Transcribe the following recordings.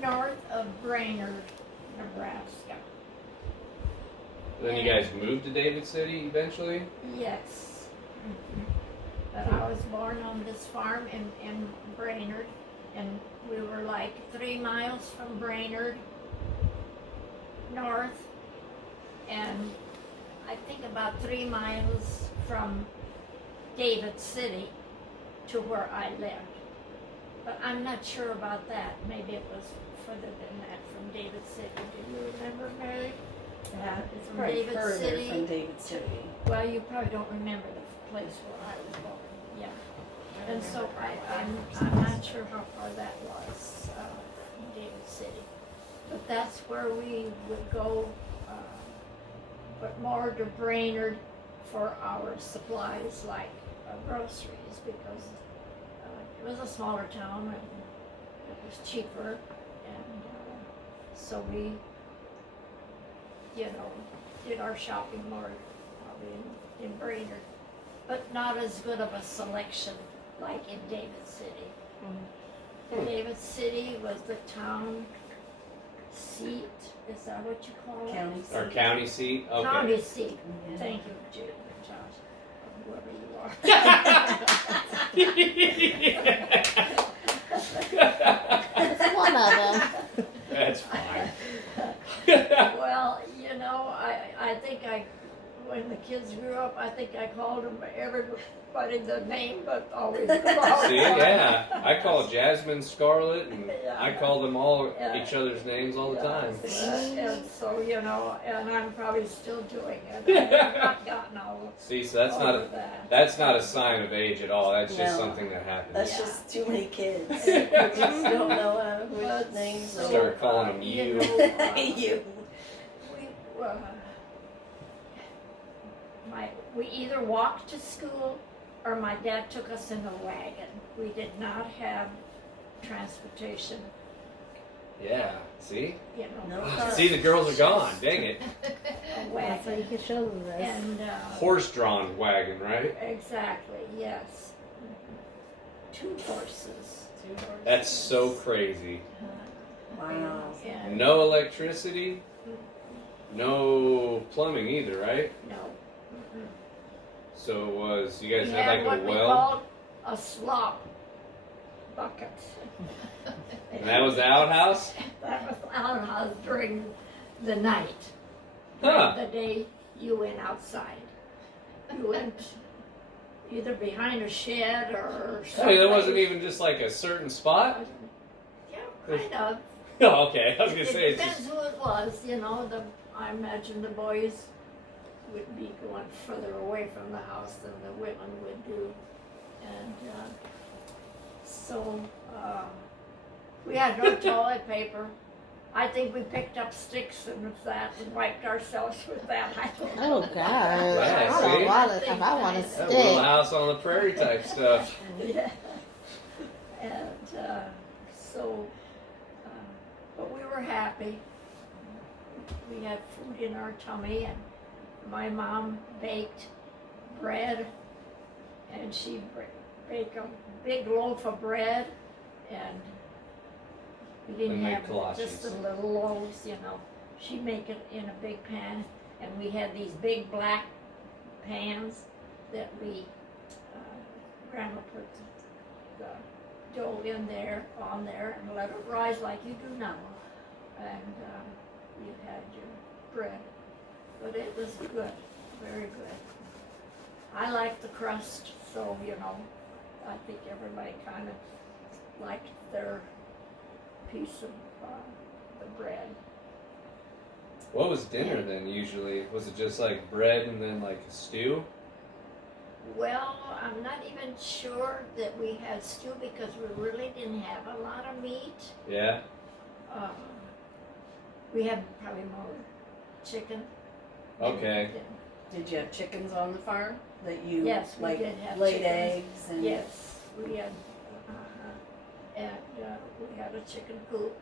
north of Brainerd, Nebraska. Then you guys moved to David City eventually? Yes. But I was born on this farm in Brainerd, and we were like 3 miles from Brainerd, north, and I think about 3 miles from David City to where I lived. But I'm not sure about that. Maybe it was further than that from David City. Do you remember, Mary? Yeah, it's From probably David further City from David City. Well, you probably don't remember the place where I was born. Yeah. And so I'm not sure how far that was from David City. But that's where we would go, but more to Brainerd for our supplies like groceries, because it was a smaller town and it was cheaper, and so we, did our shopping more probably in Brainerd, but not as good of a selection like in David City. David City was the town seat, is that what you call it? County seat. Or county seat? Okay. County seat, Yeah. thank you, Jude, Josh, or whoever you are. It's one of them. That's fine. Well, I think when the kids grew up, I think I called them everybody the name, but always the wrong See, one. yeah. I call Jasmine Scarlet, and Yeah. I call them all Yeah. each other's names all the time. And so, and I'm probably still doing it. I've not gotten all See, so that's not over a that. that's not a sign of age at all. That's just No. something that happens. That's Yeah. just too many kids. You just don't know which But names. so, Start calling them you. You. We either walked to school or my dad took us in a wagon. We did not have transportation, Yeah. See? No Ah, cars. see, the girls are gone. Dang it. a So you wagon. can show them this. And, Horse-drawn wagon, right? exactly, yes. 2 horses. That's so crazy. Wow. And No electricity. No plumbing either, right? no. So it was you guys We had had like what a we well, called a slop bucket. and that was the outhouse. That was the outhouse during the night. Huh. The day you went outside. You went either behind a shed or I something. mean, it wasn't even just like a certain spot. Yeah, kind of. Oh, okay. I was gonna It say it's depends just who it was, I imagine the boys would be going further away from the house than the women would do. And so we had no toilet paper. I think we picked up sticks and that and wiped ourselves with that. I don't know. Oh God! Yeah, I don't see? want it. If I want a that little stick. house on the prairie type stuff. Yeah. And so, but we were happy. We had food in our tummy, and my mom baked bread, and she baked a big loaf of bread, and we didn't And make have kolaches. just the little loaves, She'd make it in a big pan, and we had these big black pans that Grandma put the dough in there, on there, and let it rise like you do now. And you had your bread. But it was good, very good. I liked the crust, so, I think everybody kind of liked their piece of the bread. What was dinner then usually? Was it just like bread and then like a stew? Well, I'm not even sure that we had stew because we really didn't have a lot of meat. Yeah. We had probably more chicken. Okay. Did you have chickens on the farm that you Yes, we like did have laid chickens. eggs and Yes, we had, and we had a chicken coop,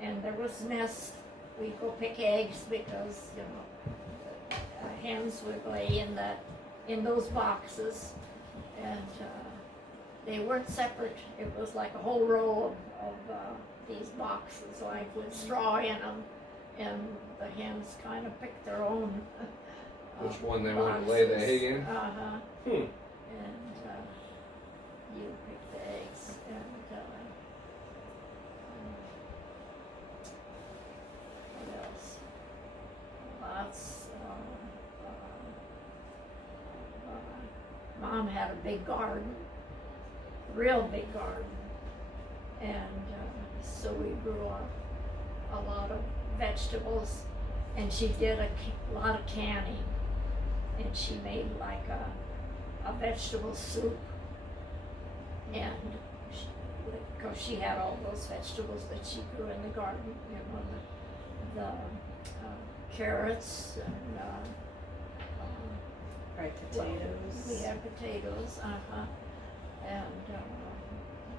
and there was nests. We'd go pick eggs because hens would lay in those boxes, and they weren't separate. It was like a whole row of these boxes like with straw in them, and the hens kind of pick their own. Which one they want to lay the egg in? Uh-huh. Hmm. And you pick the eggs, and what else? Lots. Mom had a big garden, real big garden, and so we grew up a lot of vegetables, and she did a lot of canning, and she made like a vegetable soup, and because she had all those vegetables that she grew in the garden, you know, the carrots and Fried potatoes. we had potatoes, and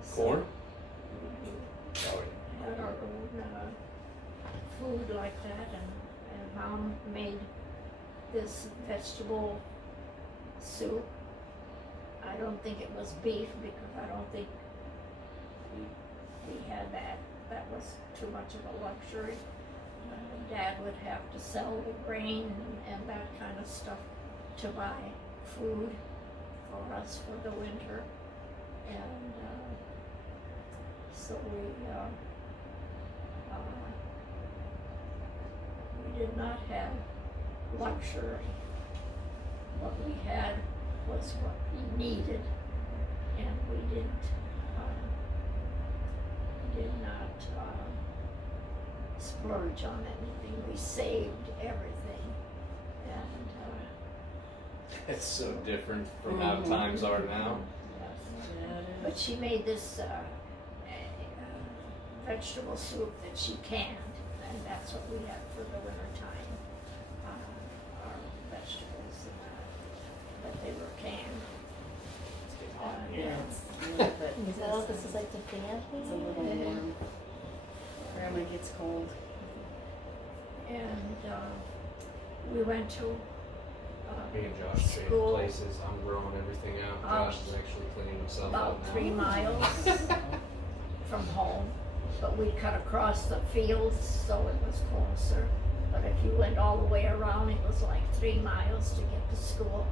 so Corn? we Oh, had our own food like that, and Mom made this vegetable soup. I don't think it was beef because I don't think we had that. That was too much of a luxury. Dad would have to sell the grain and that kind of stuff to buy food for us for the winter, and so we did not have luxury. What we had was what we needed, and we did not splurge on anything. We saved everything, and it's so different from how times are now. yes. Yeah, it But is. she made this vegetable soup that she canned, and that's what we had for the winter time. Our vegetables, but they were canned. Yeah, it's a little bit. Is that what this is like to fan? It's a little warm. Grandma gets cold. And we went to Me and Josh traded school places. I'm growing everything out. Josh is actually cleaning himself about up now. 3 miles from home, but we cut across the fields, so it was closer. But if you went all the way around, it was like 3 miles to get to school.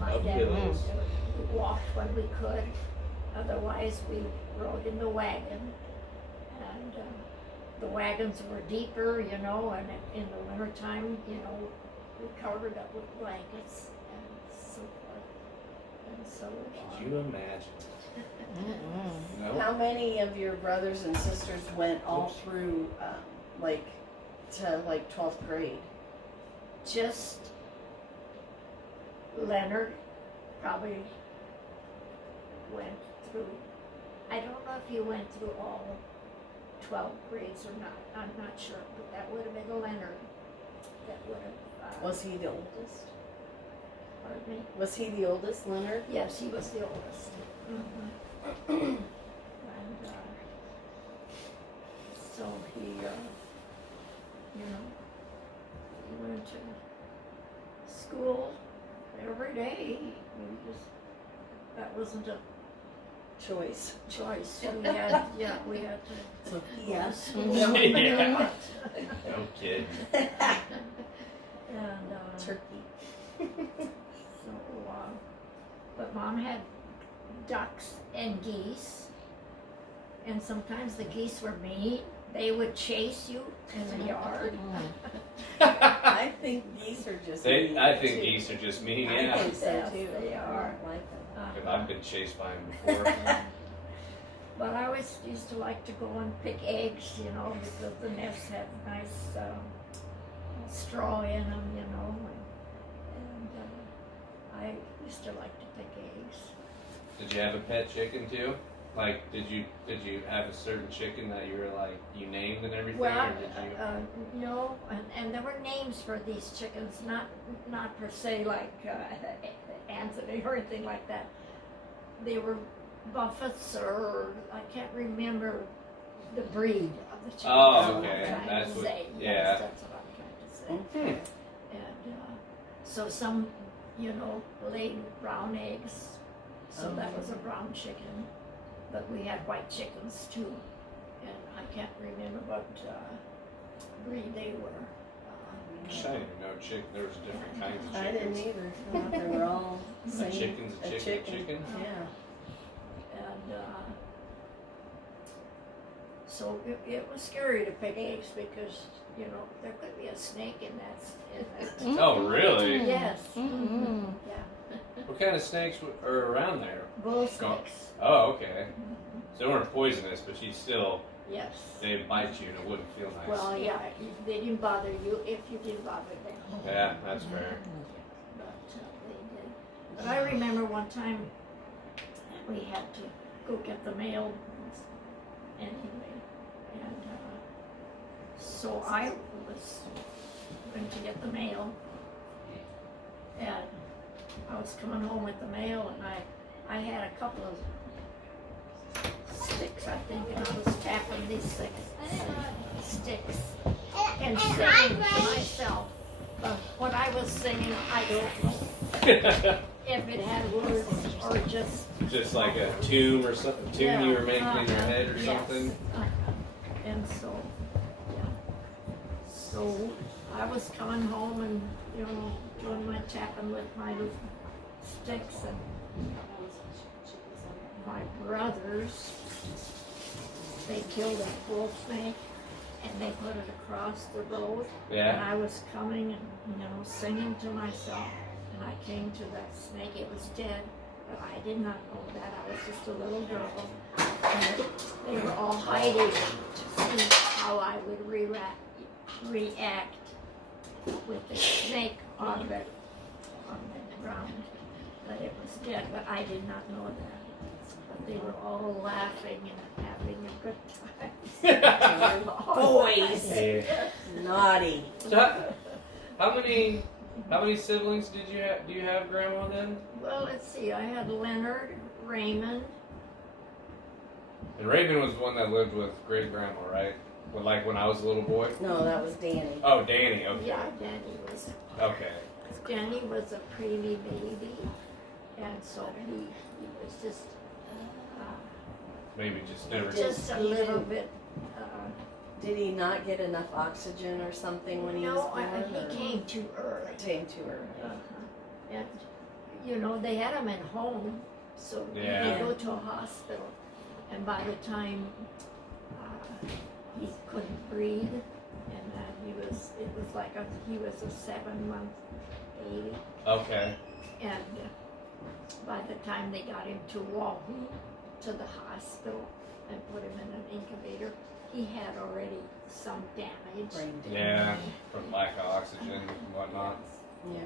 My dad Uphill. we walked when we could, otherwise we rode in the wagon. And the wagons were deeper, you know, and in the wintertime, you know, we covered up with blankets and so forth. And so Could you imagine? No. How many of your brothers and sisters went all through, like, to like 12th grade? just Leonard probably went through, I don't know if he went through all 12 grades or not, I'm not sure, but that would have been Leonard. That would have, Was he the oldest? pardon me? Was he the oldest, Leonard? Yes, he was the oldest. And, so he, you know, he went to school every day. He just, that wasn't a Choice. choice. We had, yeah, we had to So, go to yes. school. Yeah. No kidding. And, Turkey. so, but Mom had ducks and geese, and sometimes the geese were mean. They would chase you in the yard. I think geese are just mean, I think too. geese are just mean, I yeah. think so Yes, too. they I are. don't like them. Because I've been chased by them before. But I always used to like to go and pick eggs, you know, because the nests had nice straw in them, you know, and I used to like to pick eggs. Did you have a pet chicken too? Like, did you have a certain chicken that you were like, you named and everything, Well, or did you? no, and there were names for these chickens, not per se like Anthony or anything like that. They were buffets, or I can't remember the breed of the chicken. Oh, that's what I'm okay, trying that's to what- say. yeah. Yes, that's what I'm trying to say. Hmm. And so some, you know, laid brown eggs, so that was a brown chicken. But we had white chickens too, and I can't remember what breed they were. I didn't even know there was different kinds of I chickens. didn't either. I thought they were all A same. chicken's a chicken. Yeah. And so it was scary to pick eggs because, you know, there could be a snake in that. Oh, really? Yes. Mm-mm. Yeah. What kind of snakes are around there? Bull snakes. Oh, okay. So they weren't poisonous, but Yes. they'd bite you and it wouldn't feel nice. Well, yeah, they didn't bother you if you didn't bother them. Yeah, that's fair. But they did. But I remember one time we had to go get the mail anyway. And so I was going to get the mail. And I was coming home with the mail and I had a couple of sticks, I think, and I was tapping these sticks and singing to myself. But what I was singing, I don't know if it had words or Just like a tune or something, tune you were making in your head or yes. something. And so, yeah. So I was coming home and, you know, doing my tapping with my little sticks, and my brothers, they killed a bull snake and they put it across the road. And Yeah. I was coming and, you know, singing to myself, and I came to that snake. It was dead, but I did not know that. I was just a little girl, and they were all hiding to see how I would react with the snake on the ground. But it was dead, but I did not know that. But they were all laughing and having a good time. Boys. Yeah. Naughty. So how many siblings do you have, Grandma, then? Well, let's see. I had Leonard, Raymond. And Raven was the one that lived with great grandma, right? Like when I was a little boy? No, that was Danny. Oh, Danny, okay. Yeah, Okay. Danny was a preemie baby, and so he was just Maybe just never just a little bit. Did he not get enough oxygen or something when he was No, born? or- he came too early. Came too early. And you know, they had him at home, so Yeah. he could go to a hospital, and by the time he couldn't breathe, and it was like he was a 7-month baby, Okay. and by the time they got him to Walton, to the hospital, and put him in an incubator, he had already some damage. Brain damage. Yeah, from lack of oxygen and whatnot. Yeah.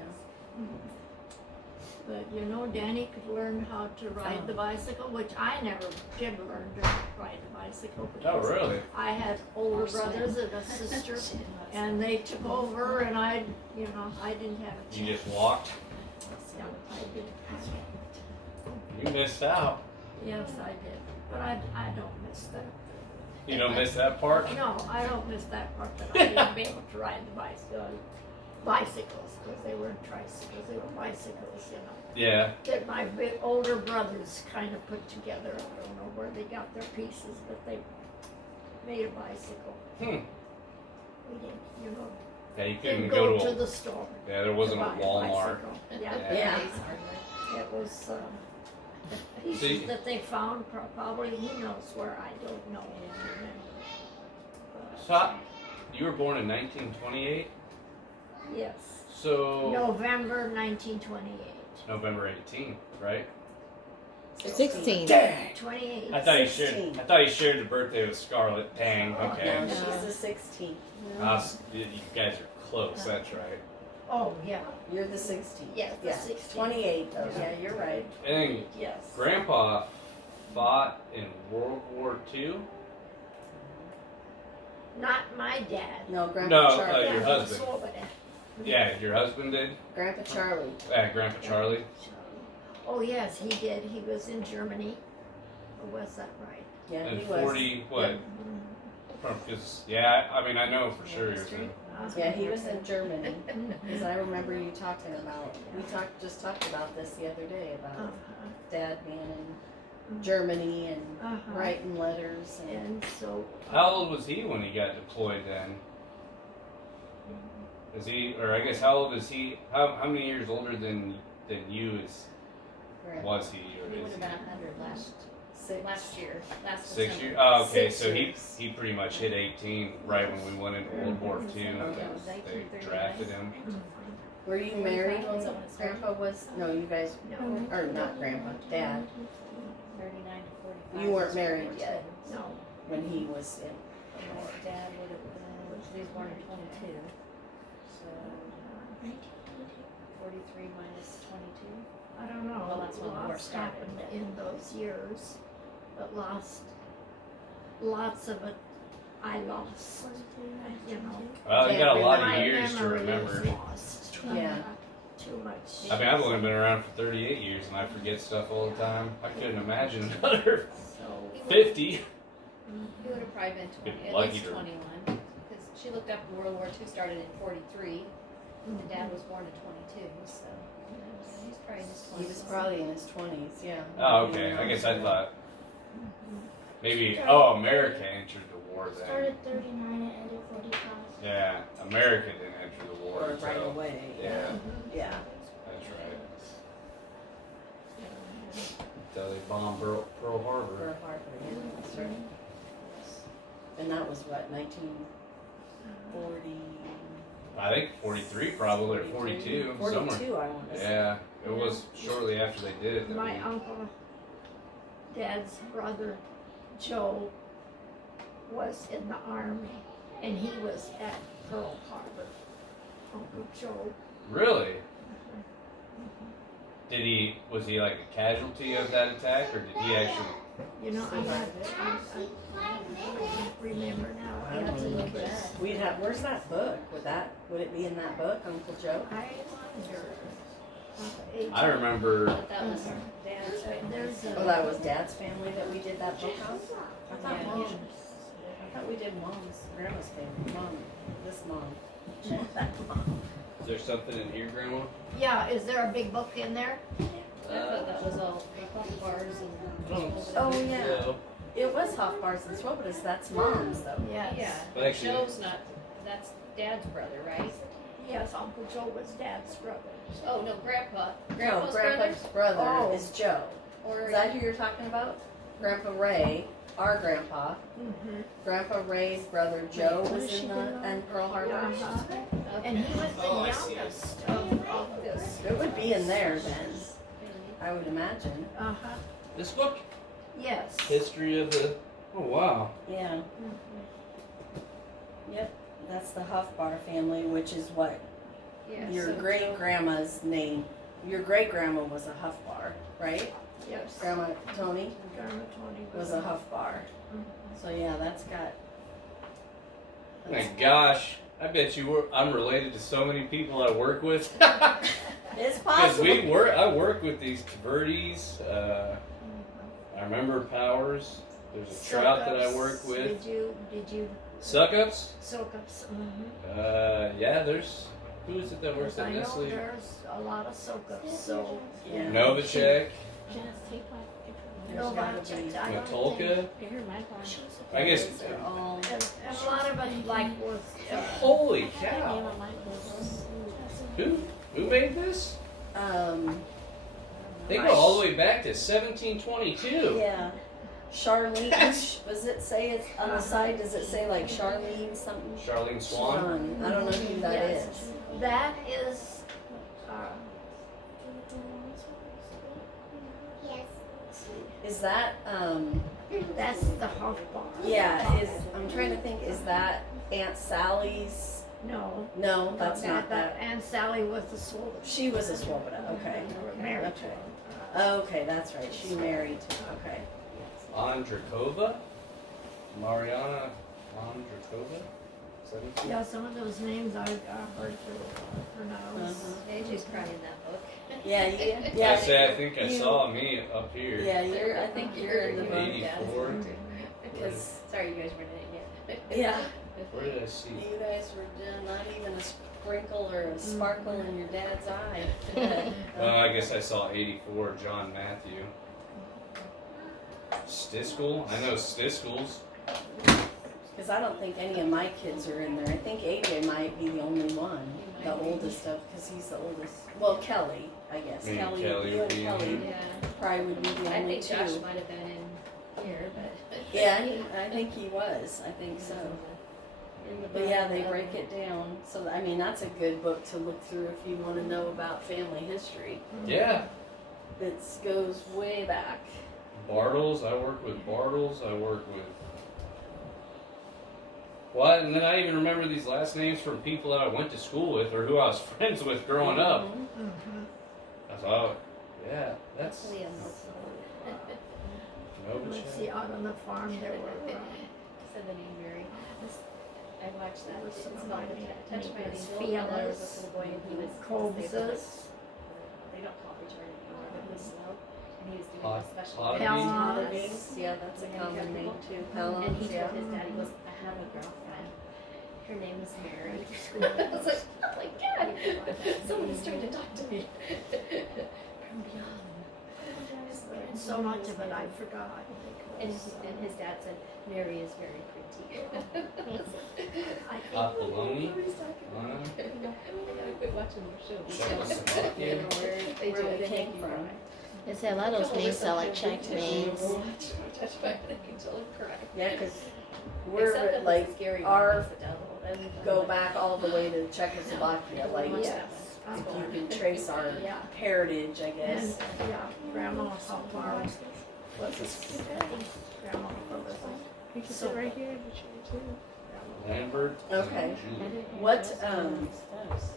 But you know, Danny could learn how to ride the bicycle, which I never did learn to ride the bicycle. Oh, because really? I had older brothers and a sister, and they took over, and I didn't have a chance. You just walked? Yeah, I did. You missed out. Yes, I did. But I don't miss that. You don't miss that part? No, I don't miss that part that I didn't be able to ride the bicycles, because they weren't tricycles, they were bicycles, you know. Yeah. That my older brothers kind of put together. I don't know where they got their pieces, but they made a bicycle. We didn't, you know, Yeah, you didn't couldn't go go to the store. Yeah, there wasn't a to buy Walmart. bicycle. Yeah. Yeah. It was pieces that they found, probably who knows where, I don't know. So, you were born in 1928? Yes. So, November 1928. November 18th, right? 16. 28. I thought 16. you shared the birthday with Scarlett. Dang, okay. No, she's the 16th. You guys are close, that's right. Oh, yeah. You're the 16th. Yes, the 16th. 28 though. Yeah, you're right. And Yes. Grandpa fought in World War II? Not my dad. No, Grandpa No, Charlie. your husband. So, but, Yeah, your husband did? Grandpa Charlie. Grandpa Charlie? oh, yes, he did. He was in Germany. Or was that right? Yeah, And he was. 40, what? Because, I mean, I know for sure he was in. Yeah, he was in Germany. Because I remember you talking about. We just talked about this the other day about Dad being in Germany and Uh-huh. writing letters and And so. How old was he when he got deployed then? Is he, or I guess how old is he? How many years older than you was he, or He would is have he? been 100 last six. year. Last 6 December. years? Oh, okay, 6 so years. he pretty much hit 18 right when we went into World War II. And Okay. they drafted him. Were you married when Grandpa was? No, you guys, No. or not Grandpa, Dad. 39 to 45. You weren't married yet No. when he was in. My dad would have been, he was born in 22. So 43 minus 22. I don't know. Well, that's when the war Lots started, happened but- in those years, but lots of it I lost. You know. Well, you got a lot My of years to memory remember. is lost. Yeah. Too much. I mean, I've only been around for 38 years and I forget stuff all the time. I couldn't imagine another So. 50. He would have probably been 20, at Lucky least to- 21. Because she looked up World War II started in 43. And Dad was born in 22. So he's probably in his 20s. He was probably in his 20s, yeah. Oh, okay. I guess I thought maybe, oh, America entered the war then. Started 39 and ended 45. Yeah, America didn't enter the war. Or right so- away. Yeah, Yeah. that's right. Until they bombed Pearl Harbor. Pearl Harbor, yeah, that's right. And that was what, 1940? I think 43 probably, or 42, 42, somewhere. I want to say. Yeah, it was shortly after they did it. that My we- uncle, Dad's brother, Joe, was in the army, and he was at Pearl Harbor. Uncle Joe. Really? Was he like a casualty of that attack, or did he actually? You know, I can't remember now. I don't He know. was- Where's that book? Would it be in that book, Uncle Joe? I wonder. I remember. But that was Dad's family. There's Oh, a. that was Dad's family that we did that book on? I thought Yeah. Mom's. I thought we did Mom's, Grandma's family. Mom, this mom. Is there something in here, Grandma? Yeah, is there a big book in there? I thought that was all the bars and. Oh, yeah. It was Huff Bars and Swobodas. That's Mom's, though. Yes. Yeah. But actually- Joe's not. That's Dad's brother, right? Yes, Uncle Joe was Dad's brother. Oh no, Grandpa. No, Grandpa's Grandpa's brother Oh. is Joe. brother. Or Is that who you're talking about? Grandpa Ray, our grandpa. Mm-hmm. Grandpa Ray's brother Joe What was is she in doing? and Pearl Harbor. Uh-huh. And he was Oh, I the see. youngest of this. It would be in there then, I would imagine. Uh-huh. This book? Yes. History of the. Oh wow. Yeah. Mhm. Yep. That's the Huffbar family, which is what Yeah, your so great Joe- grandma's name. Your great grandma was a Huffbar, right? Yes. Grandma Tony Grandma Tony was a Huffbar. Mhm. So yeah, that's got. My gosh. I bet I'm related to so many people I work with. It's Because possible. I work with these Verdes. I remember Powers. There's a trout that I work with. Did you Suck-ups? soak up some? Yeah, there's. Who is it that works Because at I know Nestle? there's a lot of soak-ups, so. Yeah. Novacek, Just take my There's No, gotta I checked, be- I don't Matulka. Here, my phone. I guess. Those are all. And a lot of it like was, Holy Name cow! on my phone. Who made this? They go all the way back to 1722. Yeah. Charlene, does it say it's on the side? Does it say like Charlene something? Charlene Swan. I don't know who that Yes. is. that is, Is that that's the Huff Bar. yeah, I'm trying to think, is that Aunt Sally's? No. No, that's not that. Aunt Sally was the swole. She was a Swoboda, okay. They were married to Okay. her. Okay, that's right. She married to, okay. Andrakova? Mariana Andrakova? Is that it? Yeah, some of those names I heard pronounced. AJ's probably in that book. Yeah, I say I think I you- saw me up here. Yeah, I think you're in the book. 84. Because, Sorry, you guys weren't in it yet. yeah, Where did I see? you guys were not even a sprinkle or a sparkle in your dad's eye. Well, I guess I saw 84, John Matthew. Stiskel. I know Stiskels. Because I don't think any of my kids are in there. I think AJ might be the only one, the oldest of, because he's the oldest. Well, Kelly, I guess. Maybe Kelly, Kelly you would and be in Kelly here. Yeah. probably would be the I only think Josh two. might have been in here, but. Yeah, I think he was. I think so. But yeah, they break it down. So, I mean, that's a good book to look through if you want to know about family history. Yeah. It goes way back. Bartles. I work with Bartles. I work with. What? And then I even remember these last names from people that I went to school with or who I was friends with growing up. Mhm. I thought, yeah, that's Liam. Let's see, out on the farm there were, Said the name Mary. I watched that. There was It's some about of the my touch by neighbors, the angel. And there was feelers, this little boy and he was Colbeses, they don't call it retarded anymore, but it was slow. And he was doing Pot- a special pot- Pelons. Yeah, that's a common name too. And he Pelons, yeah. told his dad, he goes, I have a girlfriend. Her name is Mary. I was like, oh my god, someone's trying to talk to me. From beyond. and so much of it I forgot. And because, his dad said, Mary is very pretty. I think Apollonia. I gotta quit watching their shows. Czechoslovakia. They do Where it they in came Yankee from. Fry. They say a lot of those names sound like Czech names. Touched by the angel and cried. Yeah, because Except we're that like was a scary our one, the devil. And go back all the way to Czechoslovakia. Like yes. if you can trace our Yeah. heritage, I And, guess. yeah, Grandma, how far was this? Grandma, what was it? You can sit right here in the chair too. Lambert. Okay. and Julie. What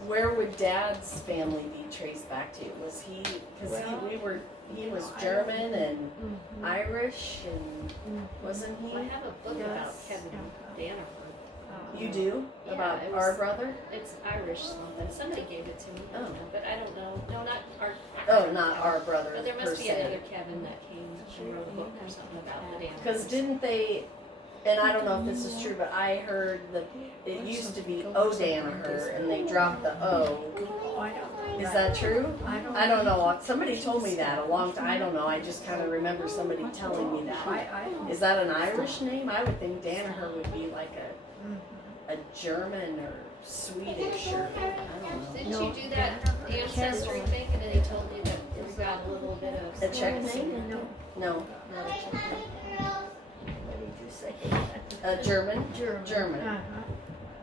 where would Dad's family be traced back to? Was he? Because Well, he was German and Mhm. Irish and wasn't he? I have a book about Yes. Kevin Danaher. You do Yeah, about it our was- brother? It's Irish something. Somebody gave it to me. Oh. But I don't know. No, not our. Oh, not our brother But there per must be se. another Kevin that came and wrote a book or something about the Danahers. Because didn't they? And I don't know if this is true, but I heard that it used to be O Danaher and they dropped the O. Oh, I don't know. Is that true? I don't know. Somebody told me that a long time. I don't know. I just kind of remember somebody telling me that. I don't. Is that an Irish name? I would think Danaher would be like Mhm. a German or Swedish or I don't know. Didn't No, you do that Danaher. ancestry thing and then he told you that you got a little bit of. A Czech name? No. No, Not a Czech name. What did you say? German. German. German. Uh-huh.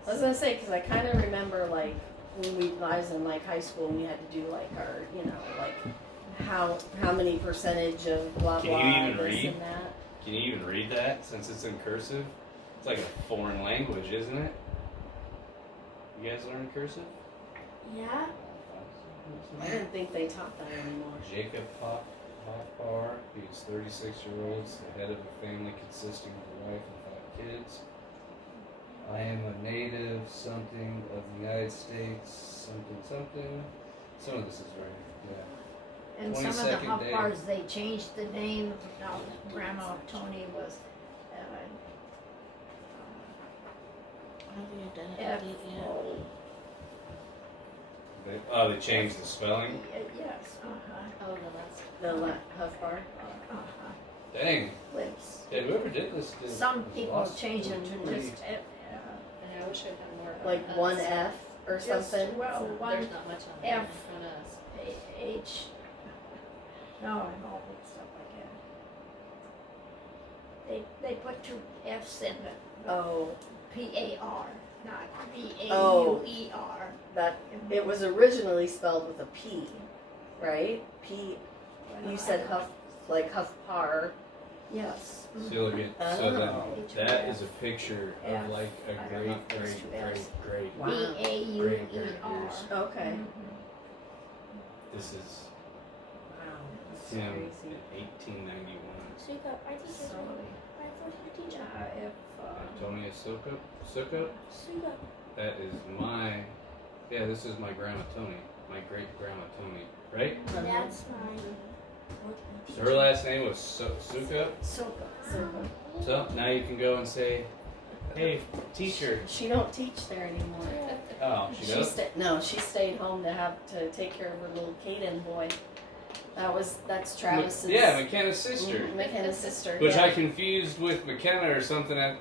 I was gonna say because I kind of remember like when I was in like high school and we had to do like our like how many percentage of blah Can blah you even this read? and that. Can you even read that since it's in cursive? It's like a foreign language, isn't it? You guys learn cursive? Yeah. I didn't think they taught that anymore. Jacob Hoffbar, he was 36-year-old, the head of a family consisting of a wife and 5 kids. I am a native something of the United States, something. Some of this is right, yeah. And some of the 22nd day. Huffars, they changed the name. Now, Grandma Tony was I don't think I've done it F yet. O. They changed the spelling? Yes, uh-huh, Oh, the last. The Huffbar. uh-huh. Dang. Lives. Yeah, whoever did this did. Some was people awesome. change it to Pretty- just, And I wish I'd done more. Like on one us. F or just, something. well, one There's not much on there F. on us. H. No, I'm all mixed up again. They put 2 F's in it. Oh, P-A-R, not Oh. B-A-U-E-R. that it was originally spelled with a P, right? P. You said Huff, like Huffpar. Yes. So look at, so Oh. that is a picture F. of like a I don't great, know if it's great, two great, F's. great. Wow. B-A-U-E-R. Okay. This is Wow, that's him crazy. in 1891. So you got my teacher. So, My first teacher. Antonia Suckup. So you got. That is my, yeah, this is my grandma Tony, my great grandma Tony, right? That's mine. So her last name was Suckup. Soka. So now you can go and say, hey, teacher. She don't teach there anymore. Oh, she does? No, she stayed home to take care of her little Caden boy. That's Travis's. Yeah, McKenna's sister. McKenna's sister. Which yeah. I confused with McKenna or something at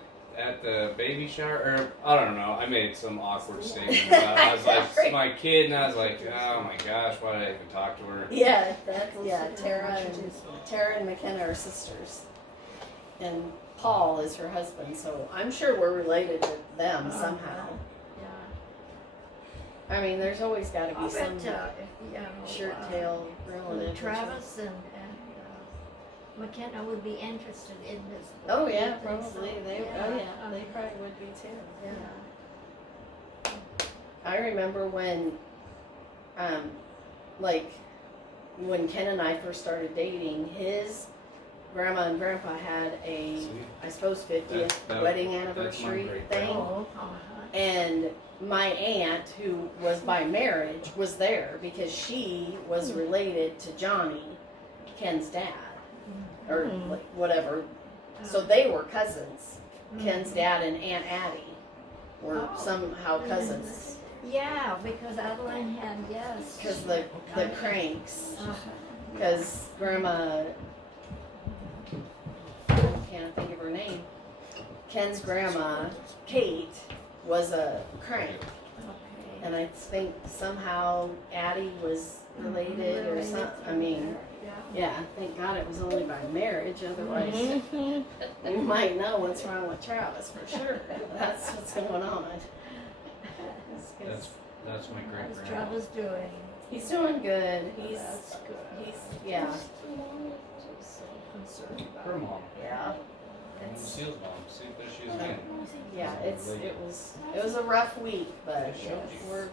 the baby shower, or I don't know. I made some awkward statement about it. I was like, it's my kid, and I was like, oh my gosh, why did I even talk to her? Yeah, Tara and McKenna are sisters, and Paul is her husband. So I'm sure we're related to them somehow. Yeah. I mean, there's always got to be I'll some bet, shirt tail relative. Travis and McKenna would be interested in this. Oh book. yeah, You think so? probably. They probably would be too. Yeah. I remember when, when Ken and I first started dating, his grandma and grandpa had a, See? I suppose, 50th That- wedding that's my anniversary great thing. Oh, And my aunt, who was by marriage, was there because she was related to Johnny, Ken's dad, or like whatever. So they were cousins. Ken's dad and Aunt Addie were somehow cousins. Yeah, because Adeline had, yes. Because the Cranks, Uh-huh. because Grandma, can't think of her name. Ken's grandma, Kate, was a Crank. Okay. And I think somehow Addie was related or something. I mean, yeah, thank God it was only by marriage. Otherwise, Mm-hmm. we might know what's wrong with Travis for sure. That's what's going on. That's my great How's grandma. Travis doing? He's doing good. That's good. Yeah. So concerned about Her mom. Yeah. Lucille's mom. See, there she is again. Yeah, it was a rough week, but we're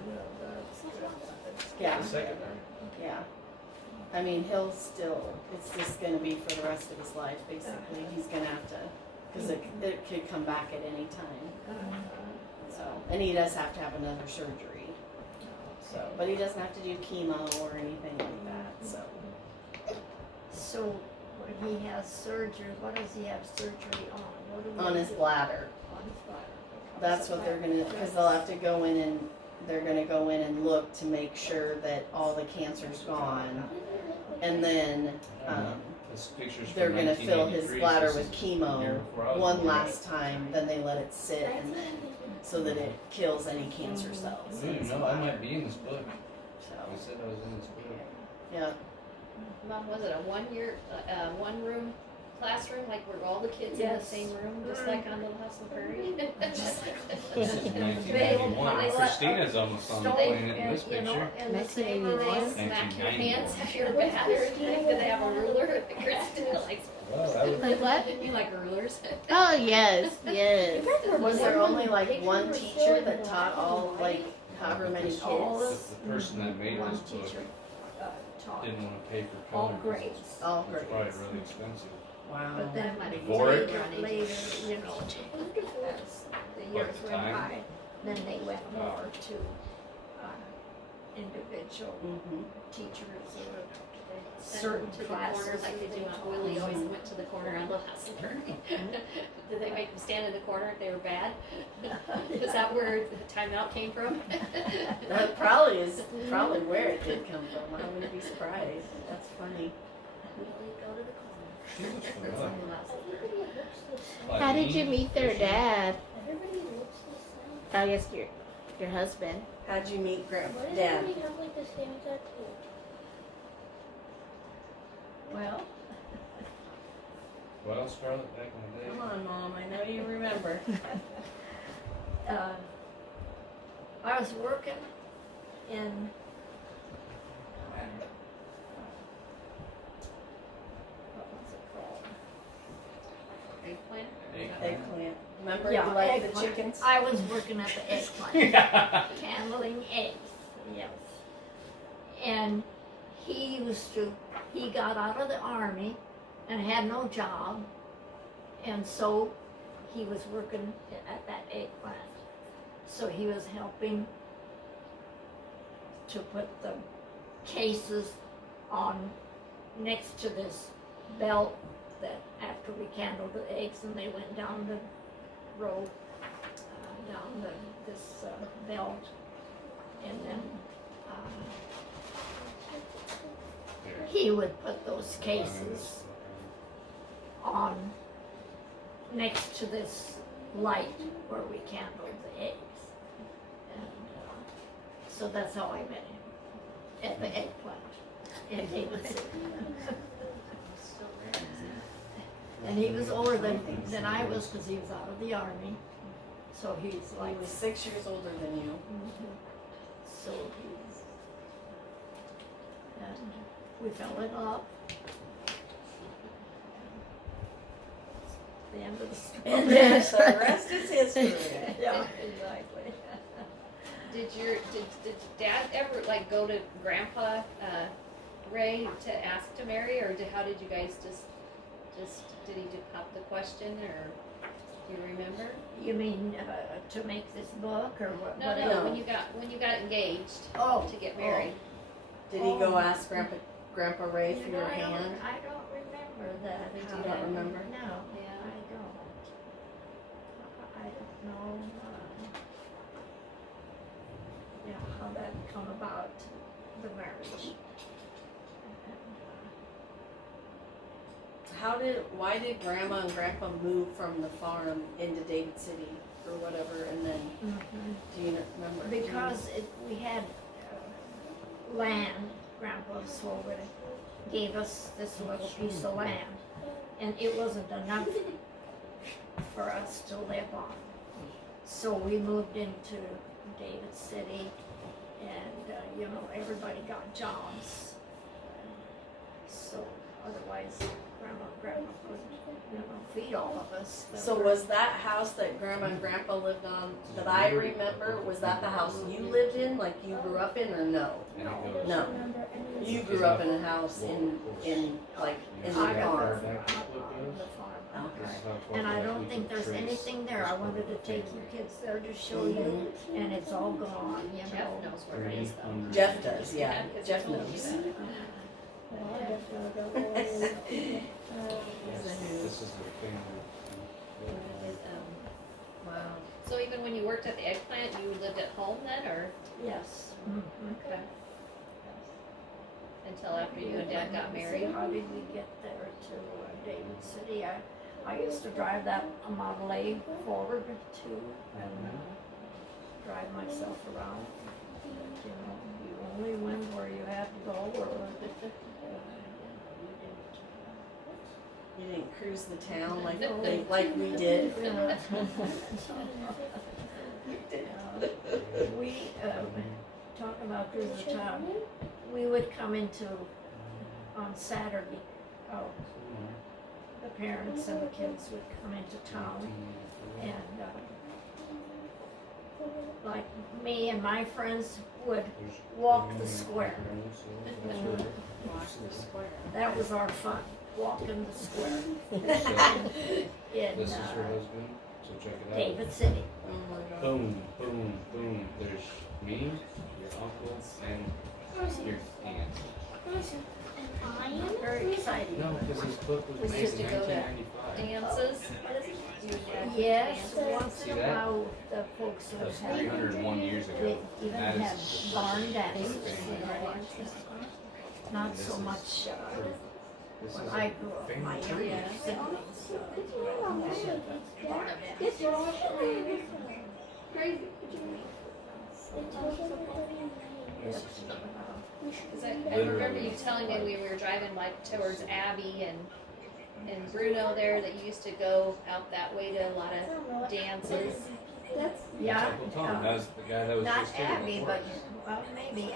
yeah. Second. Yeah. I mean, it's just going to be for the rest of his life, basically. He's going to have to, because it could come back at any time. So, and he does have to have another surgery. So, but he doesn't have to do chemo or anything like that, so. So when he has surgery, what does he have surgery on? What do we On his do? bladder. On his bladder. That's what they're going to, because they'll have to go in and, they're going to go in and look to make sure that all the cancer's gone. And then, This picture's from they're going to fill his 1983, bladder so with this is the year chemo before I was one born. last time, then they let it sit and so that it kills any cancer cells. in his No, I bladder. might be in this book. So, I said I was in this book. yeah. Mom, was it a one room classroom, like were all the kids in the Yes. same room, just like on Little House on the Prairie? This is 1991. Christina's almost on the planet in this picture. And the same as 1981. Smack your hands if you're bad or anything. Did they have a ruler? Christina likes Well, that was Like what? you like rulers. Oh yes, yes. Was there only like one teacher that taught all, like, however many kids? the person that made one this book teacher taught didn't want to pay for color. all grades. All It's probably grades. really expensive. Wow. But then Dvorak? later, you know, as the years the went time? by, then they went more to individual Mm-hmm. teachers or Send certain them to the classes. corner like they do on Willie always went to the corner on Little House on the Prairie. Did they make them stand in the corner if they were bad? Is that where the timeout came from? That probably is where it did come from. I wouldn't be surprised. That's funny. Willie, go to the corner. She looks That's familiar. on Little House on the Prairie. How did you meet their dad? Everybody looks the same. I guess your husband. How'd you meet Grandpa? Why does Dad? everybody have like the same exact thing? Well, Well, Scarlett, back in the day. Come on, Mom. I know you remember. I was working in what was it called? Eggplant? Eggplant. Remember Yeah, you liked the eggplant. chickens? I was working at the eggplant, handling eggs, yes. And he got out of the army and had no job, and so he was working at that eggplant. So he was helping to put the cases on next to this belt that after we candled the eggs and they went down the road, down this belt, and then there. he would put those cases on next to this light where we candled the eggs. And so that's how I met him, at the eggplant in David City. And he was older than I was because he was out of the army. So he's He like, was 6 years older than you. so he's, and we fell in love. The end of the story. And then the rest is history. Yeah, exactly. Did Dad ever like go to Grandpa Ray to ask to marry, or how did you guys just did he just pop the question, or do you remember? You mean to make this book or what? No, whatever? no. When you got engaged Oh, to get married. Did he go ask Grandpa Ray for You know, your I hand? don't remember that. You how don't that- remember? No, Yeah. I don't. I don't know. Yeah, how that come about, the marriage. Why did Grandma and Grandpa move from the farm into David City or whatever, and then, do you remember? Because we had land, Grandpa Swoboda gave us this little piece of land, and it wasn't enough for us to live on. So we moved into David City, and everybody got jobs. So otherwise, Grandma couldn't, feed all of us. So was that house that Grandma and Grandpa lived on, that I remember, was that the house you lived in, like you grew up in, or no? And he goes, No. You grew up in a house in the I farm. got the farm. Okay. And I don't think there's anything there. I wanted to take you kids there to show you, and it's all gone, Jeff knows where it is though. Jeff does, yeah. Jeff knows. This is the thing. Wow. So even when you worked at the eggplant, you lived at home then, or Yes. okay. Until after you and Dad got married? How did we get there to David City? I used to drive that Model A forward too, and drive myself around. You only went where you had to go, or You didn't cruise the town like we did. We, talk about cruise the town, we would come into, on Saturday, the parents and the kids would come into town, and, like me and my friends would walk the square. That was our fun, walking the square. In This is her husband, so check it out. David City. Oh my God. Boom, boom, boom. There's me, your uncle, and your aunt. Very exciting. No, because his book was We made used in to go to 1995. dances? You and Dad went to Yes, dances? once in See a that? while, the folks would That's have, 301 years ago. they even That have is the barn first dances. thing. Not so much, This is when a I grew up, family my tree. younger siblings, barn dances. Cause I remember you telling me we were driving like towards Abby and Bruno there, that you used to go out that way to a lot of dances. Yeah, Uncle Tom, that was the guy that was not just here Abby, before. but, well, maybe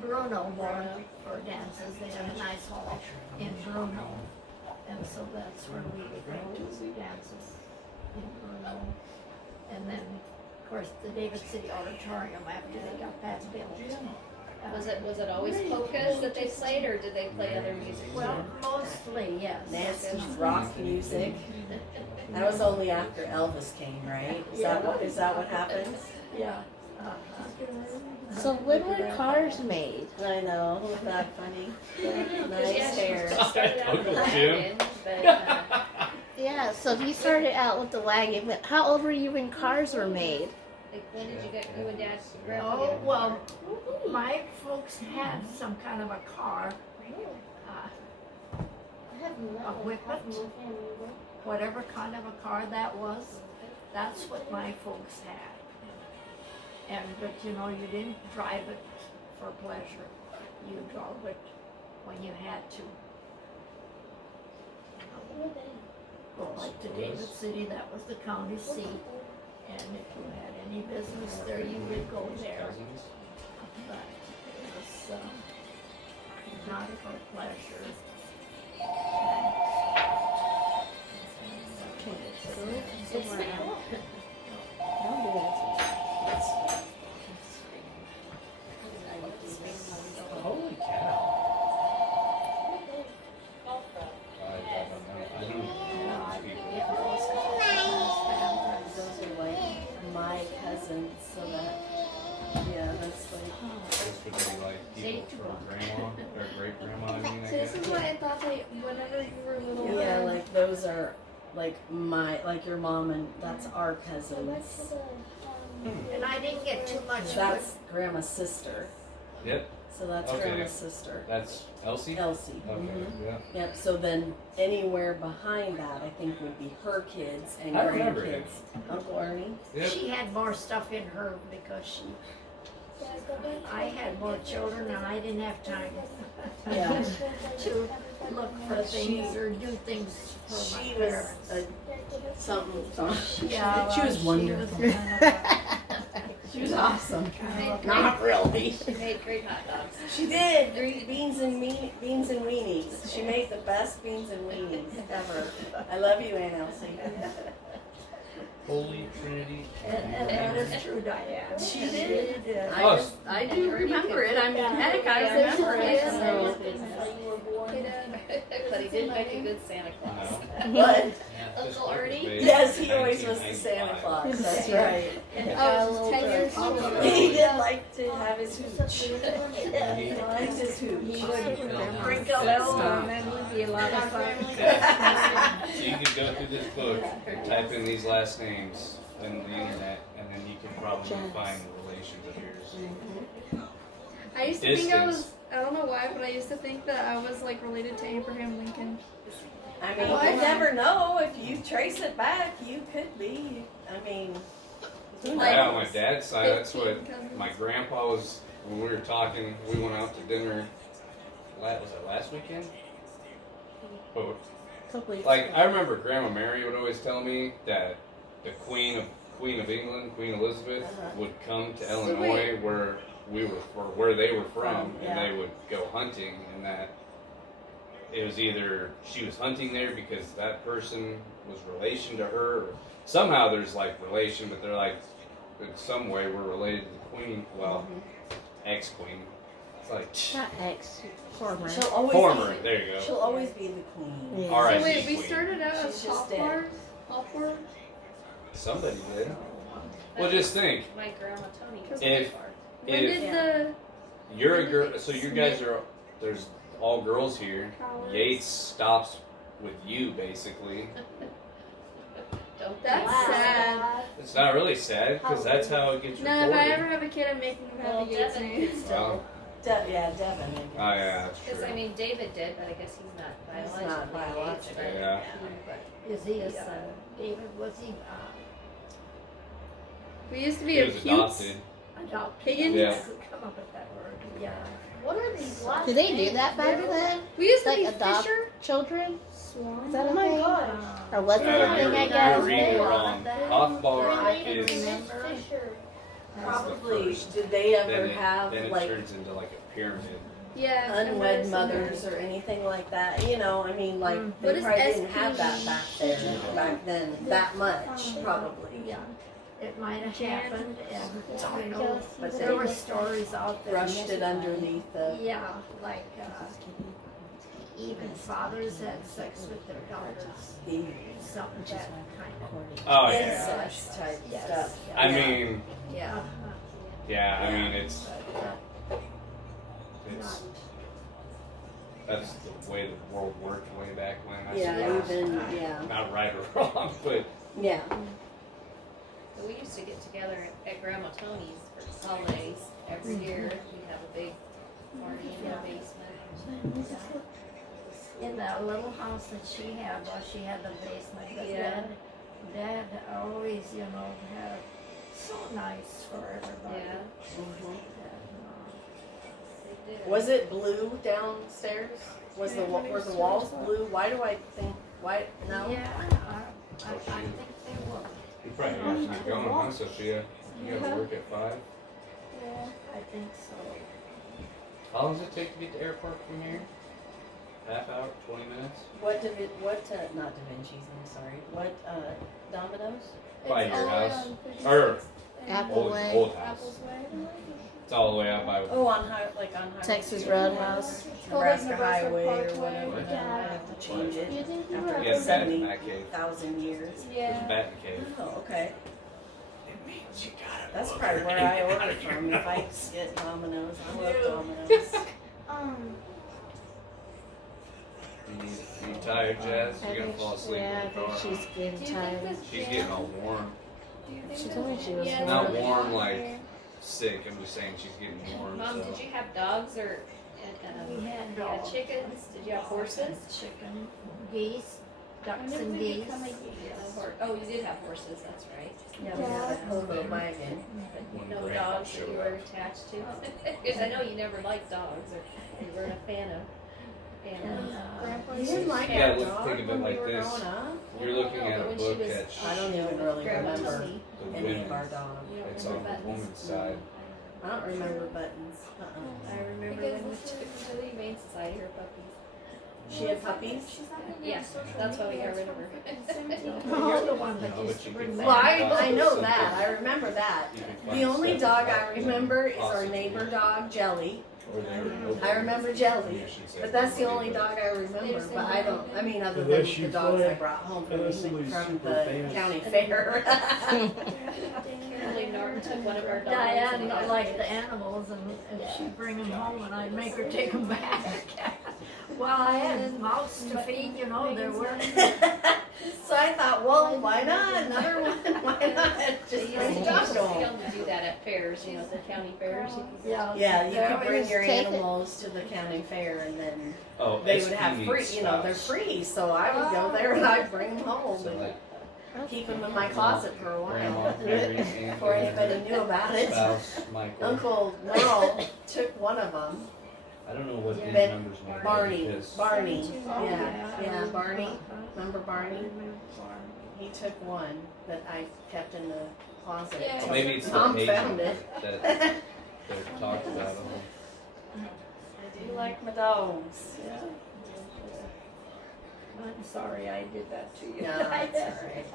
Bruno more for dances. They had a nice hall in Bruno. And so that's where we would go to dances in Bruno. And then, of course, the David City Auditorium after they got that built. Was it always polkas that they played, or did they play other music? Well, mostly, yes. Nasty rock music. That was only after Elvis came, right? Is that what happened? Yeah. So when were cars made? I know, wasn't that funny? Yeah, Nice hair. she started out with a Uncle Jim. wagon, but Yeah, so you started out with the wagon, but how old were you when cars were made? like when did you and Dad grow up Oh, together? well, my folks had some kind of a car I have not A whippet? Whatever kind of a car that was, that's what my folks had. But you know, you didn't drive it for pleasure. You drove it when you had to. Go like to David City, that was the county seat. And if you had any business there, you would go there. Cousins? But it was not for pleasure. It's now. Holy cow. I don't know these people. Those are like my cousins, so that, yeah, that's like, This would be like people for grandma, or great grandma, I mean, I So this guess. is why I thought that whenever you were little. yeah, like those are like like your mom and that's our I went to cousins. the, And I didn't get too much. That's grandma's sister. Yep, So that's Okay. grandma's sister. that's Elsie? Elsie. Okay, Mhm. yeah. Yep, so then anywhere behind that I think would be her kids and I remember him. grandkids. Uncle Ernie. Yep. She had more stuff in her because I had more children and I didn't have time Yeah. to look for things or do things for my She was parents. something. Yeah, She was wonderful. She was awesome. Not really. She made great hot dogs. She did beans and weenies. She made the best beans and weenies ever. I love you, Aunt Elsie. Holy Trinity. And that is true, Diane. She did. Oh. I do remember it. I mean, heck, I remember it. So. But he did make a good Santa Claus. But Uncle Ernie? yes, he always was the Santa Claus. That's right. Oh, 10 years old. He did like to have his hooch. Yeah, he liked his hooch. Sprinkle it on, and would be a lot of fun. So you could go through this book and type in these last names in the internet, and then you could probably find relations of yours. I used to think I was, Distance. I don't know why, but I used to think that I was like related to Abraham Lincoln. I mean, you never know. If you trace it back, you could be. I mean, who knows? Yeah, on my dad's side, that's what 15 cousins. my grandpa was, when we were talking, we went out to dinner, was it last weekend? But, like, I remember Grandma Mary would always tell me that the Queen of England, Queen Elizabeth, would come to Illinois where we were, or where they were from, and they would go hunting, and that it was either she was hunting there because that person was relation to her, or somehow there's like relation, but they're like, in some way we're related to the Queen, well, ex-Queen. It's like, Not ex, former. She'll always former, be. there you go. She'll always be the queen. Yeah. R.I.P. So wait, we Queen. started out She's as just top dead. bars? Top bars? Somebody did. Well, just think, My grandma Tony was If- part. When if did the you're a girl, so you guys are, there's all girls here. Powers? Yates stops with you, basically. Don't That's think so. sad. It's not really sad, because that's how it gets No, recorded. if I ever have a kid, I'm making him have the Yates Devin name. could Well, still. Yeah, Devin. I guess. oh yeah, that's Because true. I mean, David did, but I guess he's not He's biologically. not biologically. Yates, Yeah. but Is he, His David, was he We used to be He a was cute. adopted. adopted? Higgins? Yeah. Come up with that word, yeah. What are these last Did they do names? that back then? We used to Like be adopt Fisher. children? Swan. Is that a Oh my thing? gosh. Or was it a thing, I You're guess? reading wrong. Hothbar My is, name is then Fisher. Probably. first. Did they ever it, have then it like turns into like a pyramid. Yeah. I've unwed read some mothers or anything like that? You know, I mean, like they What is probably didn't have that SP? back there back then that much, probably. Yeah, it might have Jan. happened, and, you know, Jealousy. but there were stories out there. Brushed it underneath the. Yeah, like, even fathers had sex with their daughters, something that kind of. Oh yeah. Incest type Yes, stuff. yeah. I mean, Yeah. yeah. I mean, it's Not, that's the way the world worked way back when. I Yeah, suppose. even yeah, Not right or wrong, but yeah. we used to get together at Grandma Tony's for holidays every year. We'd have a big Barney in the basement. In that little house that she had, well, she had the basement, but Yeah. Dad always, you know, had so nice for everybody. Yeah. Mhm. They did. Was it blue downstairs? Was were the walls blue? Why do I think white? No. Yeah, I think they will. You probably have to be going, huh, Sophia? You gotta work at 5. Yeah, I think so. How long does it take to get to airport from here? Half hour, 20 minutes? What not Da Vinci's, I'm sorry. What Domino's? By It's your all the way house? on 56th Or and Apple old, Way. old house. Apple's Way. It's all the way out by. Oh, on Highway Texas Roadhouse. It's called like Nebraska Highway or Parkway. whatever. Yeah. I have to change it You think you after were Yeah, up it's bat in 70,000 the Bat Cave. years. There's a Yeah. bat in the cave. Oh, okay. It means you gotta That's look probably her where in I and out order of your from. If I house. get Domino's, I love Domino's. You tired, Jazz? I You're gonna think fall asleep yeah, I in the think car. she's getting Do you think tired. this She's jam- getting all warm. do you think She this- told me she was yeah, Not it's warm, really like warm. sick. I'm just saying she's getting warm. Mom, so. did you have dogs or We had you had dogs. chickens? Did you have horses? Chicken, geese, ducks When did and we geese. become a Oh, you did have horses. That's right. Yeah, we have that Hobo wagon. When No Grandpa dogs that showed you up. were attached to? Because I know you never liked dogs or you weren't a fan of. And, Grandpa You used didn't to- like Yeah, that look, dog think of it when we like were this. growing up? You're looking at a When she book was- that's I don't even really Grandma remember Tony. the any of women. our dogs. You don't It's on remember the buttons? woman's side. I don't remember buttons. I remember Because when we this took is- to the Humane Society her puppies. She had puppies? She's not gonna be Yeah, on social that's why we media, got rid it's of her. from freaking 17. You're the one that No, used but to you bring can that. Well, find I know something. that. I remember that. You can The find only stuff dog about I them. remember is our Possibly. neighbor dog, Jelly. Or they're- I remember Jelly. I should say But that's the nobody, only but- dog I remember. But I don't, I mean, other than Unless you the dogs I find brought home constantly from super the fast. county fair. Apparently Norton took one of our dogs. Diane and got liked kids. the animals and she'd bring them home and I'd make her take them back. Well, I had mouths to feed, you know, there were. So I thought, well, why not? Another one? Why not? They Just used bring to the dog they home. used to do that at fairs, you know, the county fairs. You could go- Yeah, you There could bring was- your take it. animals to the county fair and then Oh, they would SP have free, means you know, they're spouse. free. So I would go there and I'd bring them home So and like keep them in my closet for a Grandma, while. Mary, Aunt Before anybody knew about it. Spouse, Michael. Uncle Merle took one of them. I don't know what these Ben- numbers mean. Barney. because- Barney. Oh, Yeah, Barney. Remember I Barney? remember Barney. He took one that I kept in the closet. Yeah. Well, maybe it's the Tom page found it. that they're talked about. I do like my dogs. Yeah. I'm sorry I did that to you. No, that's alright.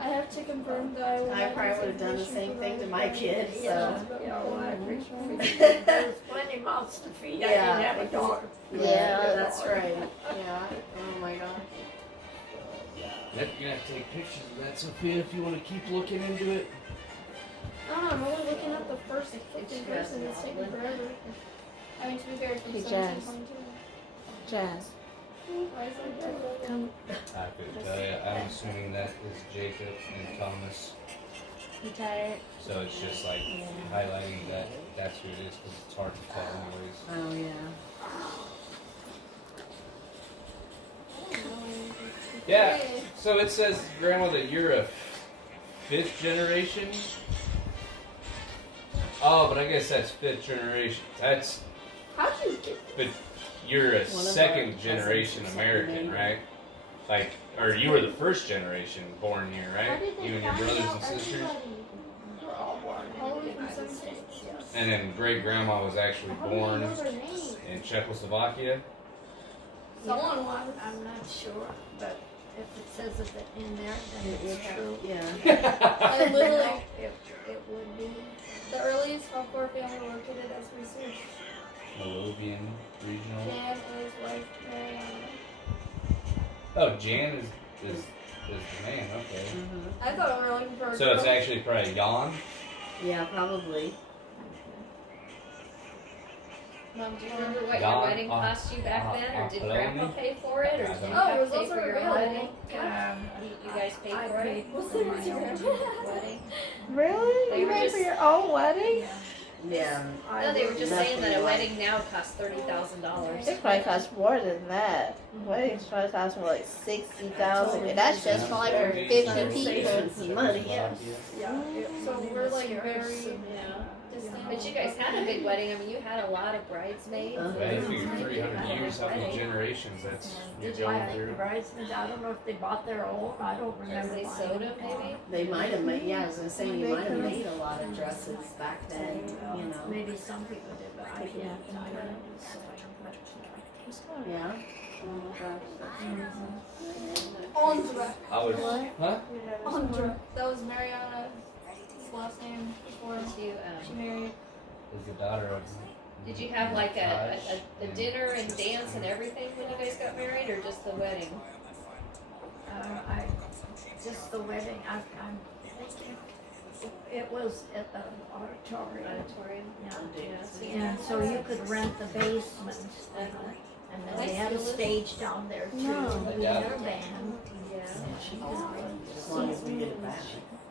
I have to confirm that I will. I probably would have done the same thing to my kids, Yeah, so. yeah, well, I appreciate there was plenty of mouths to feed. I Yeah. didn't have a dog. Yeah, that's right. Yeah. Oh my god. You're gonna have to take pictures of that, Sophia, if you want to keep looking into it. Oh, I'm only looking at the first 15 person. It's taking forever. I mean, to be fair, it's from Hey, 1722. Jazz, Why is it that? come. I couldn't tell you. I'm assuming that is Jacob and Thomas. You tired? So it's just like highlighting that that's who it is because it's hard to tell anyways. Oh yeah. Yeah. So it says, Grandma, that you're a 5th generation. Oh, but I guess that's 5th generation. That's How'd you get but you're a One of our 2nd cousins generation is American, second right? Like, or you were the 1st generation born here, How right? did they You and your find brothers out and sisters. everybody? We're all born All in the of them United from States, yes. And then great grandma was actually How do you born know their names? in Czechoslovakia. Someone was. I'm not sure, but if it says it in there, then It would it's have. true. Yeah. I literally, It would be. the earliest Hopcore family located as research. Moravian regional. Jan and his wife, Mariana. Oh, Jan is the man. Okay. Mhm. I thought we were looking for a So it's girl. actually probably Jan. Yeah, probably. Mom, do you remember what Don- your wedding cost you back then, or did Grandpa pay for it, or did you Oh, it have was to pay also for a your girl. wedding? Um, You guys paid I for paid it? We'll for see my what's your own grandpa. Wedding? Really? They You were paid just- for your own wedding? Yeah. No, they were just saying that a Nothing like- wedding now costs $30,000. It probably costs more than that. Weddings probably cost more like 60,000. And that's just for like for 50 people. Saving some money. Yes. Yeah. So we're like very Yeah. distant. But you guys had a big wedding. I mean, you had a lot of bridesmaids. Uh-huh. Well, you figure 300 years, how many generations that's you're Did I going think the through. bridesmaids, I don't know if they bought their own, I don't remember. They buying soda, them. maybe? They might have made, yeah, I was gonna say, you might have made a lot of dresses back then, you know. Maybe some people did, but I can't, I don't know. Yeah. Andra. I was, huh? Andra. That was Mariana's last name before Did you, she married. Was the daughter of. did you have like a dinner and dance and everything when you guys got married, or just the wedding? Just the wedding, I'm thinking, it was at the auditorium. Auditorium? Yeah, and so you could rent the basement, and then they had a stage down there too, No. and Yeah. their band. Yeah. As long as we get it back.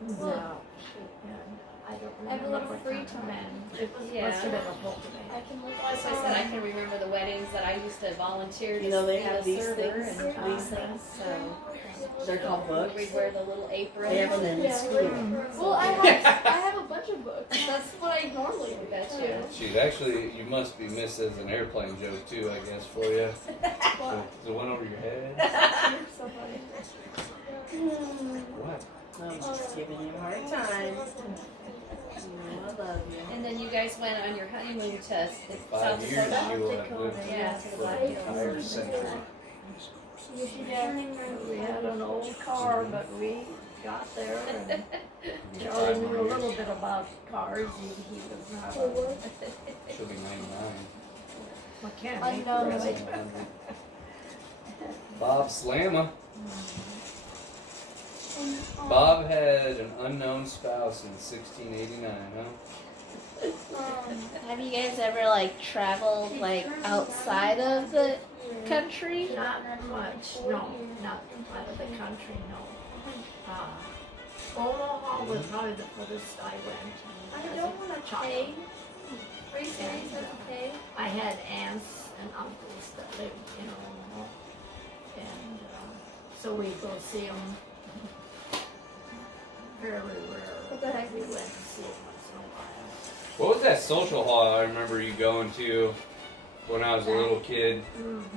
No, and I don't I have a remember little what free kind of time. band. It was, Yeah. must have been a polka band. I can look As I said, I can remember the weddings that I used to volunteer to You know, they be have a these server things, and these things. so They're called books. we'd wear the little aprons. They have them in Yeah. school. Well, I have a bunch of books. That's what I normally do. Bet you. She's actually, you must be missed as an airplane joke too, I guess, for you. The one over your head? You're so funny. What? I'm just giving you a hard time. I love you. And then you guys went on your honeymoon to South 5 years Dakota. you will have lived Yeah, to the for Black the Hills. entire century. We had an old car, but we got there and Charlie knew a little bit about cars. He was not a She'll be 99. mechanic, Unknown. really. Bob Slamma. Bob had an unknown spouse in 1689, huh? Have you guys ever like traveled like outside of the country? Not much, no, not out of the country, no. Omaha was probably the furthest I went. I don't want to pay. Are you serious? That's okay. I had aunts and uncles that lived in Omaha, and so we'd go see them very rare. What the heck? We went to see them once in a while. What was that social hall I remember you going to when I was a little kid?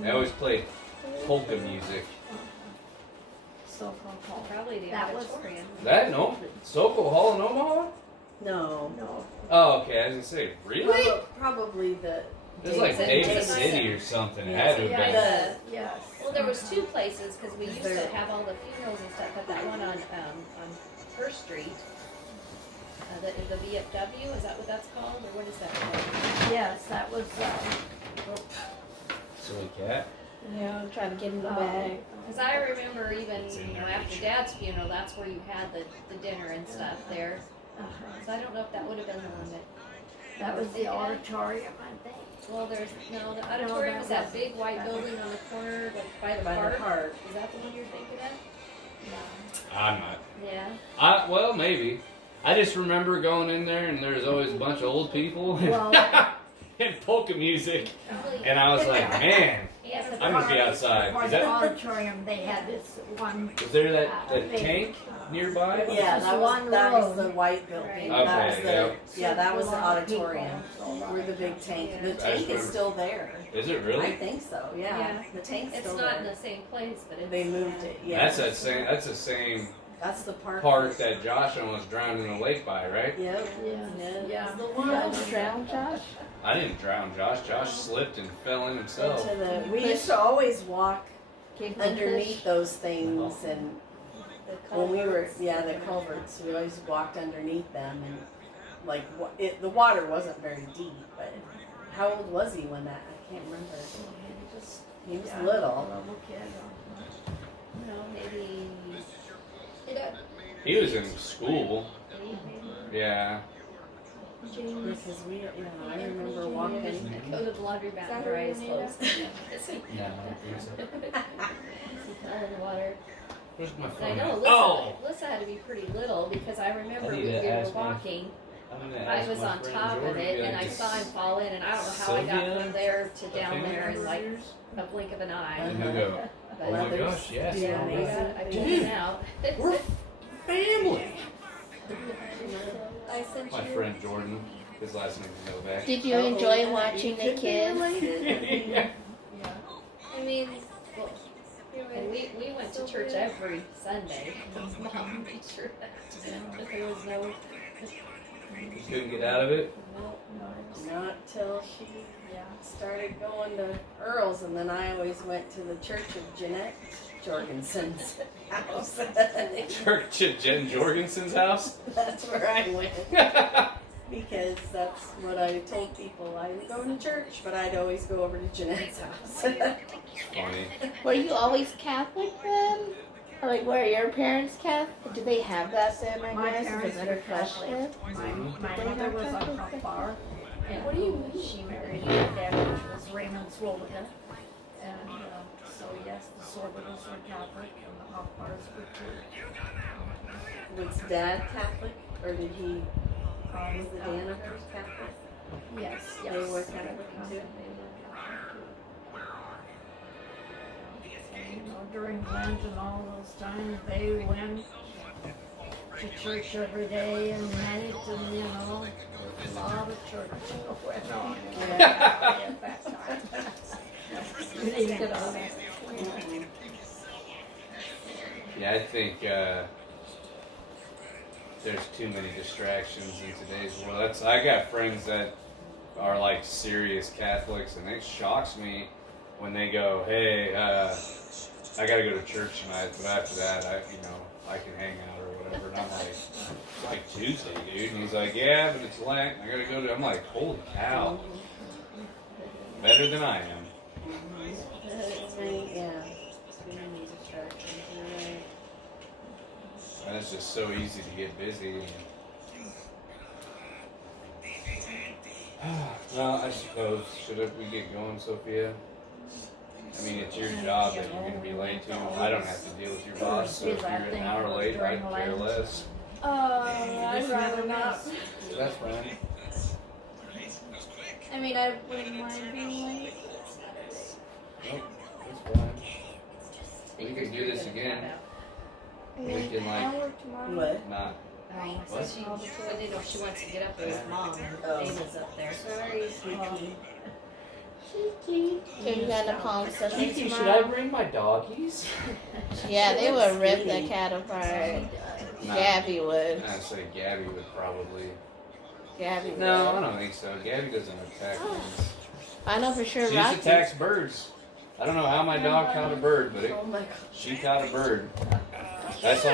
They always played polka music. So called. Probably the That was- auditorium. That no? Sokol Hall in Omaha? No. No, Oh, okay. I was gonna say, really? Probably the. It was like David David City. City or something. It Yeah. had to have yeah, been. yes. Well, there was two places because we used to There- have all the funerals and stuff, but that one on First Street, the VFW, is that what that's called, or what is that called? Yes, that was, Silly cat. Yeah, I'm trying to get in the bag. Because I remember even, after Dad's funeral, that's where you had the dinner and stuff there. So I don't know if that would have been the one that was they the had. auditorium, I think. Well, the auditorium is that big white building on the corner by the By park. the park. Is that the one you're thinking of? I'm not. Yeah. Well, maybe. I just remember going in there and there was always a bunch of old people Well, and polka music. Probably. And I was like, man, Yeah, the I'm gonna be outside. For Is the that, auditorium, they had this one, is there that big, tank nearby? Yeah, Just that one was the road. white building. Right. That was Okay, the yeah. that was the A lot of people, auditorium. so a lot Where the of big people. tank. Yeah. The I tank just is still there. Is it I really? think so. Yeah. Yeah. The tank's It's still not in there. the same place, but it's. They moved it. Yeah. That's the same That's the park. park that Josh almost drowned in the lake by, right? Yep. Yes, yeah. That's the You one. almost drowned, Josh? I didn't drown Josh. Josh slipped and fell in himself. Into the, we used to always walk Give me underneath fish. those things, and The when we were, culverts. yeah, the culverts, we always walked underneath them, and like the water wasn't very deep. But how old was he when that? I can't remember. He was Yeah, little. little kid. No, maybe. He was in school. Maybe. Yeah. Because we, yeah, I remember walking. Go to the laundry mat and dry his clothes. No. Fell in the water. Where's my And I phone? know at? Alyssa, Oh! Alyssa had to be pretty little because I remember I when need we to were ask my- walking I'm gonna I ask was my on friend top of Jordan, it, yeah, and I 'cause saw him fall in, and I don't know how I got Sylvia, from there to a down family there in member like of yours? a blink of an eye. And he'll go, But oh my Mothers gosh, yes. do I'm I amazing. like, got Dude. him out. we're family. I sent My you. friend Jordan, his last name is Novak. Did you enjoy watching the kids? Yeah. I mean, Well, you're and right. we went to church every Sunday. Mom made sure that there was no. You couldn't get out of it? Not till she started going to Earl's, and then I always went to the Church of Jeanette Jorgensen's house. Church at Jen Jorgensen's house? That's where I went. Because that's what I told people. I would go to church, but I'd always go over to Jeanette's house. Funny. Were you always Catholic then? Or like, were your parents Catholic? Do they have that then, I My guess? parents Is it were a question? My mother was a Huffar, and What do you mean? she married my dad, which was Raymond Swoboda. And so yes, the Swobodas were Catholic, and the Huffars were too. Was Dad Catholic, or did he? Was the Uh, Danahers Catholic? Yes, yes. They were Catholic too? They were Catholic too. And, you know, during Lent and all those times, they went to church every day and night, and you know, a lot of church went on at that time. We didn't get all that. Yeah, I think there's too many distractions in today's world. I got friends that are like serious Catholics, and it shocks me when they go, "Hey, I gotta go to church tonight, but after that, I can hang out or whatever." And I'm like Tuesday, dude. And he's like, "Yeah, but it's Lent. I gotta go to." I'm like, "Holy cow, better than I am." Yeah. Too many distractions, you're right. And it's just so easy to get busy. Well, I suppose, should we get going, Sophia? I mean, it's your job that you're going to be late to. I don't have to deal with your boss, so if you're an hour late, I care less. I'd rather not. That's fine. I mean, I wouldn't mind being late. Nope, that's fine. We can do this again. We can, I like, work tomorrow. What? not. So she didn't know if she wants to get up there with mom. Oh. David's up there. Sorry, sweetie. So you got to Palm Sunday Should I tomorrow? bring my doggies? Yeah, they would rip the cat apart. Nah. Gabby would. I'd say Gabby would probably. Gabby would. No, I don't think so. Gabby doesn't attack things. I know for sure She Rocky. attacks birds. I don't know how my dog caught a bird, but Oh my God. she caught a bird. That's all.